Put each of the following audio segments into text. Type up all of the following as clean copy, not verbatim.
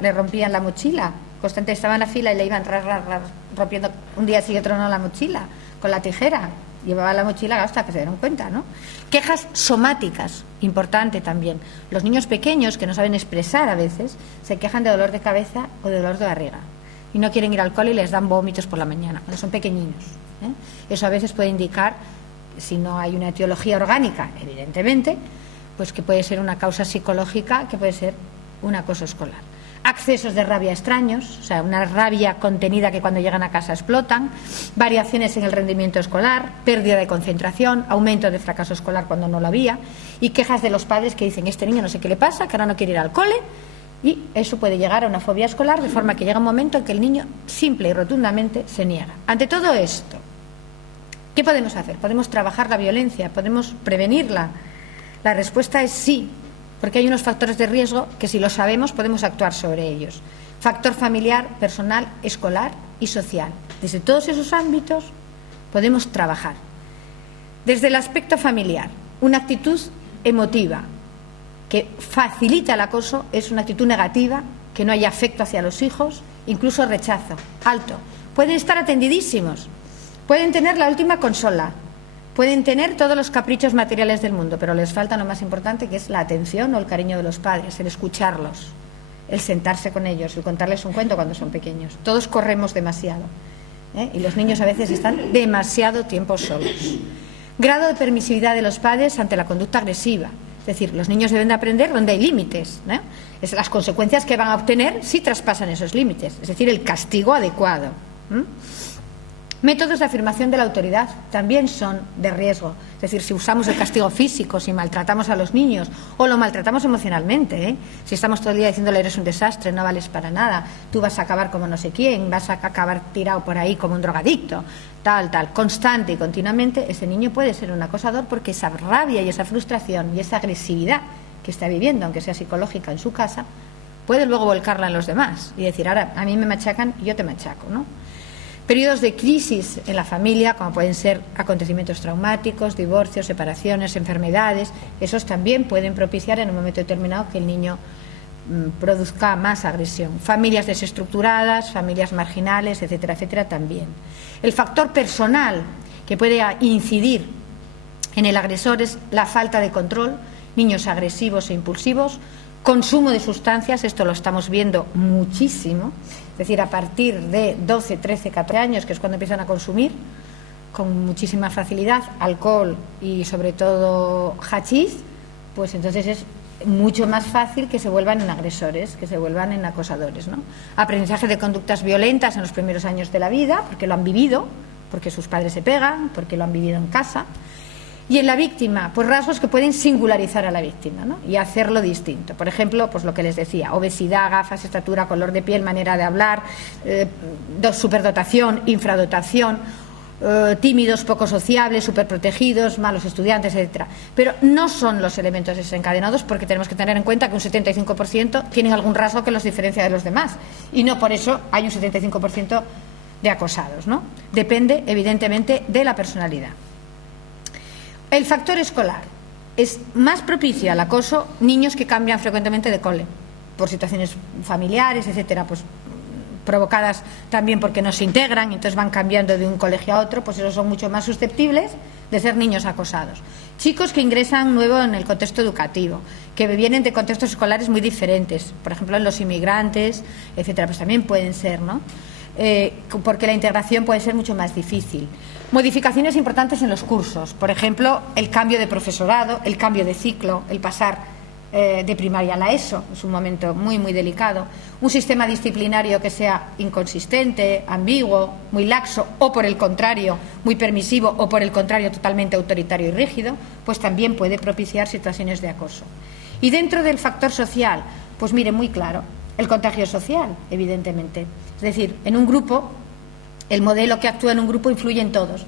le rompían la mochila, constantemente estaba en la fila y le iban rompiendo un día sí y otro no la mochila, con la tijera. Llevaba la mochila hasta que se dieron cuenta, ¿no? Quejas somáticas, importante también. Los niños pequeños que no saben expresar a veces se quejan de dolor de cabeza o de dolor de barriga y no quieren ir al cole y les dan vómitos por la mañana, cuando son pequeñinos, ¿eh? Eso a veces puede indicar, si no hay una etiología orgánica, evidentemente, pues que puede ser una causa psicológica, que puede ser un acoso escolar. Accesos de rabia extraños, o sea, una rabia contenida que cuando llegan a casa explotan, variaciones en el rendimiento escolar, pérdida de concentración, aumento de fracaso escolar cuando no lo había, y quejas de los padres que dicen, este niño no sé qué le pasa, que ahora no quiere ir al cole, y eso puede llegar a una fobia escolar, de forma que llega un momento en que el niño simple y rotundamente se niega. Ante todo esto, ¿qué podemos hacer? ¿Podemos trabajar la violencia? ¿Podemos prevenirla? La respuesta es sí, porque hay unos factores de riesgo que, si lo sabemos, podemos actuar sobre ellos. Factor familiar, personal, escolar y social. Desde todos esos ámbitos podemos trabajar. Desde el aspecto familiar, una actitud emotiva que facilita el acoso es una actitud negativa, que no haya afecto hacia los hijos, incluso rechazo, alto. Pueden estar atendidísimos, pueden tener la última consola, pueden tener todos los caprichos materiales del mundo, pero les falta lo más importante, que es la atención o el cariño de los padres, el escucharlos, el sentarse con ellos, el contarles un cuento cuando son pequeños. Todos corremos demasiado, ¿eh? Y los niños a veces están demasiado tiempo solos. Grado de permisividad de los padres ante la conducta agresiva. Es decir, los niños deben de aprender donde hay límites, ¿no? Es las consecuencias que van a obtener si traspasan esos límites, es decir, el castigo adecuado. Métodos de afirmación de la autoridad también son de riesgo. Es decir, si usamos el castigo físico, si maltratamos a los niños o lo maltratamos emocionalmente, ¿eh? Si estamos todo el día diciéndole eres un desastre, no vales para nada, tú vas a acabar como no sé quién, vas a acabar tirado por ahí como un drogadicto, tal, constante y continuamente, ese niño puede ser un acosador, porque esa rabia y esa frustración y esa agresividad que está viviendo, aunque sea psicológica en su casa, puede luego volcarla en los demás y decir, ahora a mí me machacan y yo te machaco, ¿no? Periodos de crisis en la familia, como pueden ser acontecimientos traumáticos, divorcios, separaciones, enfermedades, esos también pueden propiciar en un momento determinado que el niño produzca más agresión. Familias desestructuradas, familias marginales, etcétera, etcétera, también. El factor personal que puede incidir en el agresor es la falta de control, niños agresivos e impulsivos, consumo de sustancias, esto lo estamos viendo muchísimo, es decir, a partir de 12, 13, 14 años, que es cuando empiezan a consumir con muchísima facilidad alcohol y sobre todo hachís, pues entonces es mucho más fácil que se vuelvan en agresores, que se vuelvan en acosadores, ¿no? Aprendizaje de conductas violentas en los primeros años de la vida, porque lo han vivido, porque sus padres se pegan, porque lo han vivido en casa. Y en la víctima, pues rasgos que pueden singularizar a la víctima, ¿no? Y hacerlo distinto. Por ejemplo, pues lo que les decía, obesidad, gafas, estatura, color de piel, manera de hablar, superdotación, infradotación, tímidos, poco sociables, superprotegidos, malos estudiantes, etcétera. Pero no son los elementos desencadenados, porque tenemos que tener en cuenta que un 75% tienen algún rasgo que los diferencia de los demás. Y no por eso hay un 75% de acosados, ¿no? Depende, evidentemente, de la personalidad. El factor escolar es más propicio al acoso, niños que cambian frecuentemente de cole por situaciones familiares, etcétera, pues provocadas también porque no se integran, entonces van cambiando de un colegio a otro, pues esos son mucho más susceptibles de ser niños acosados. Chicos que ingresan nuevo en el contexto educativo, que vienen de contextos escolares muy diferentes, por ejemplo en los inmigrantes, etcétera, pues también pueden ser, ¿no? Porque la integración puede ser mucho más difícil. Modificaciones importantes en los cursos, por ejemplo, el cambio de profesorado, el cambio de ciclo, el pasar de primaria a la ESO, es un momento muy, muy delicado. Un sistema disciplinario que sea inconsistente, ambiguo, muy laxo, o por el contrario, muy permisivo, o por el contrario, totalmente autoritario y rígido, pues también puede propiciar situaciones de acoso. Y dentro del factor social, pues mire, muy claro, el contagio social, evidentemente. Es decir, en un grupo, el modelo que actúa en un grupo influye en todos,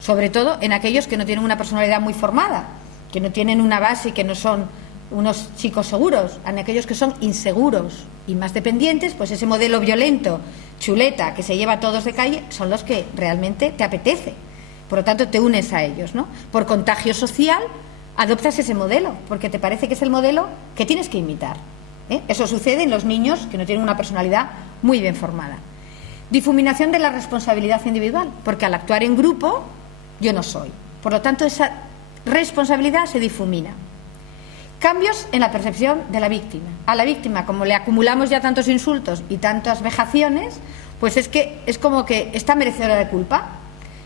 sobre todo en aquellos que no tienen una personalidad muy formada, que no tienen una base y que no son unos chicos seguros, en aquellos que son inseguros y más dependientes, pues ese modelo violento, chuleta, que se lleva a todos de calle, son los que realmente te apetece. Por lo tanto, te unes a ellos, ¿no? Por contagio social, adoptas ese modelo, porque te parece que es el modelo que tienes que imitar. Eso sucede en los niños que no tienen una personalidad muy bien formada. Difuminación de la responsabilidad individual, porque al actuar en grupo yo no soy. Por lo tanto, esa responsabilidad se difumina. Cambios en la percepción de la víctima. A la víctima, como le acumulamos ya tantos insultos y tantas vejaciones, pues es como que está merecedora de culpa.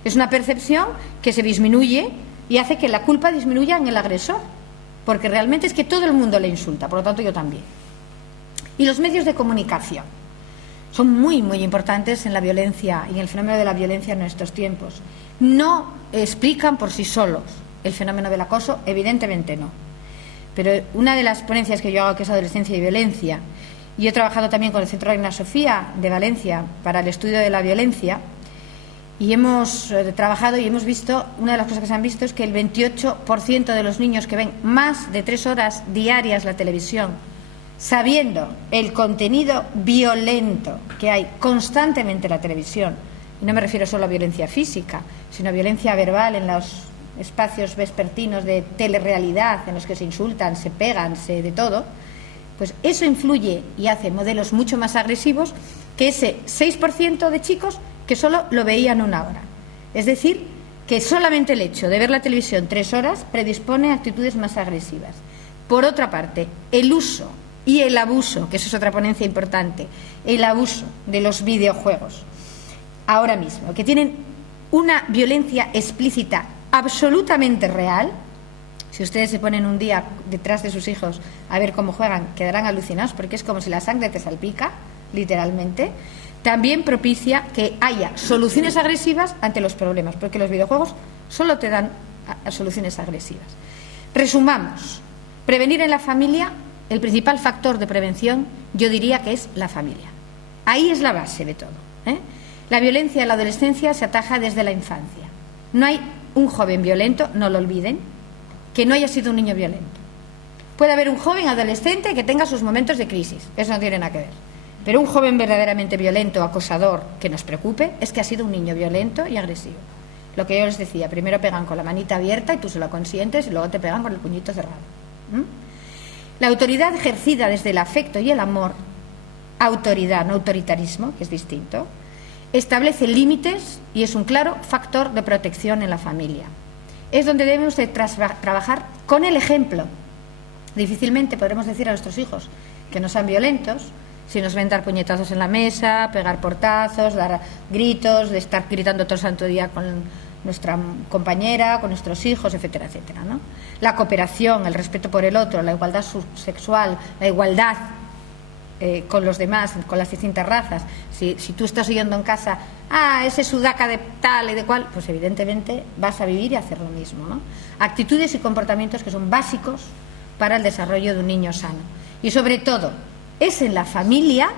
Es una percepción que se disminuye y hace que la culpa disminuya en el agresor, porque realmente es que todo el mundo le insulta, por lo tanto yo también. Y los medios de comunicación son muy, muy importantes en la violencia y en el fenómeno de la violencia en nuestros tiempos. No explican por sí solos el fenómeno del acoso, evidentemente no. Pero una de las ponencias que yo hago, que es adolescencia y violencia, y he trabajado también con el Centro Reina Sofía de Valencia para el estudio de la violencia, y hemos trabajado y hemos visto, una de las cosas que se han visto es que el 28% de los niños que ven más de 3 horas diarias la televisión, sabiendo el contenido violento que hay constantemente en la televisión, y no me refiero solo a violencia física, sino a violencia verbal en los espacios vespertinos de telerrealidad en los que se insultan, se pegan, de todo, pues eso influye y hace modelos mucho más agresivos que ese 6% de chicos que solo lo veían 1 hora. Es decir, que solamente el hecho de ver la televisión 3 horas predispone a actitudes más agresivas. Por otra parte, el uso y el abuso, que eso es otra ponencia importante, el abuso de los videojuegos, ahora mismo, que tienen una violencia explícita absolutamente real. Si ustedes se ponen un día detrás de sus hijos a ver cómo juegan, quedarán alucinados, porque es como si la sangre te salpica, literalmente. También propicia que haya soluciones agresivas ante los problemas, porque los videojuegos solo te dan soluciones agresivas. Resumamos, prevenir en la familia, el principal factor de prevención, yo diría que es la familia. Ahí es la base de todo. La violencia en la adolescencia se ataja desde la infancia. No hay un joven violento, no lo olviden, que no haya sido un niño violento. Puede haber un joven adolescente que tenga sus momentos de crisis, eso no tiene nada que ver. Pero un joven verdaderamente violento, acosador, que nos preocupe, es que ha sido un niño violento y agresivo. Lo que yo les decía, primero pegan con la manita abierta y tú se lo consientes y luego te pegan con el puñito cerrado. La autoridad ejercida desde el afecto y el amor, autoridad, no autoritarismo, que es distinto, establece límites y es un claro factor de protección en la familia. Es donde debemos de trabajar con el ejemplo. Difícilmente podremos decir a nuestros hijos que no sean violentos si nos ven dar puñetazos en la mesa, pegar portazos, dar gritos, de estar gritando todo el santo día con nuestra compañera, con nuestros hijos, etcétera, etcétera, ¿no? La cooperación, el respeto por el otro, la igualdad sexual, la igualdad con los demás, con las distintas razas. Si tú estás oyendo en casa, ese sudaca de tal y de cual, pues evidentemente vas a vivir y hacer lo mismo, ¿no? Actitudes y comportamientos que son básicos para el desarrollo de un niño sano. Y sobre todo, es en la familia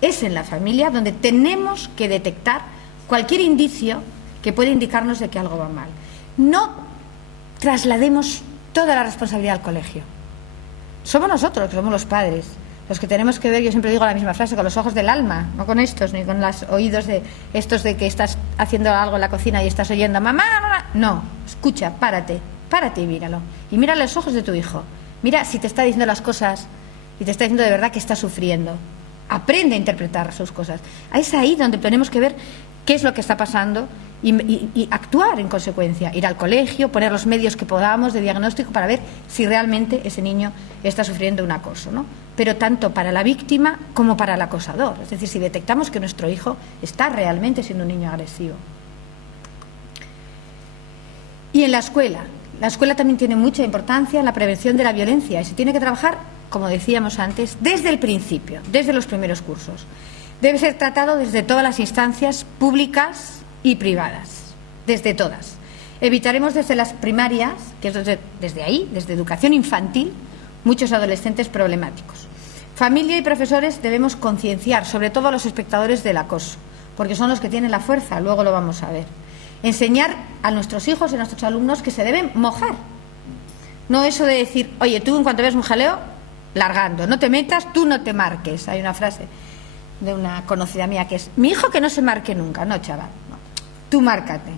donde tenemos que detectar cualquier indicio que puede indicarnos de que algo va mal. No traslademos toda la responsabilidad al colegio. Somos nosotros, que somos los padres, los que tenemos que ver, yo siempre digo la misma frase, con los ojos del alma, no con estos, ni con los oídos de estos de que estás haciendo algo en la cocina y estás oyendo mamá, mamá. No, escucha, párate y míralo. Y mira los ojos de tu hijo. Mira si te está diciendo las cosas y te está diciendo de verdad que está sufriendo. Aprende a interpretar sus cosas. Es ahí donde tenemos que ver qué es lo que está pasando y actuar en consecuencia. Ir al colegio, poner los medios que podamos de diagnóstico para ver si realmente ese niño está sufriendo un acoso, ¿no? Pero tanto para la víctima como para el acosador. Es decir, si detectamos que nuestro hijo está realmente siendo un niño agresivo. Y en la escuela también tiene mucha importancia en la prevención de la violencia y se tiene que trabajar, como decíamos antes, desde el principio, desde los primeros cursos. Debe ser tratado desde todas las instancias públicas y privadas, desde todas. Evitaremos desde las primarias, que es desde ahí, desde educación infantil, muchos adolescentes problemáticos. Familia y profesores debemos concienciar, sobre todo a los espectadores del acoso, porque son los que tienen la fuerza, luego lo vamos a ver. Enseñar a nuestros hijos y a nuestros alumnos que se deben mojar. No eso de decir, oye, tú en cuanto ves un jaleo, largando, no te metas, tú no te marques. Hay una frase de una conocida mía que es, mi hijo que no se marque nunca. No, chaval, no. Tú márcate.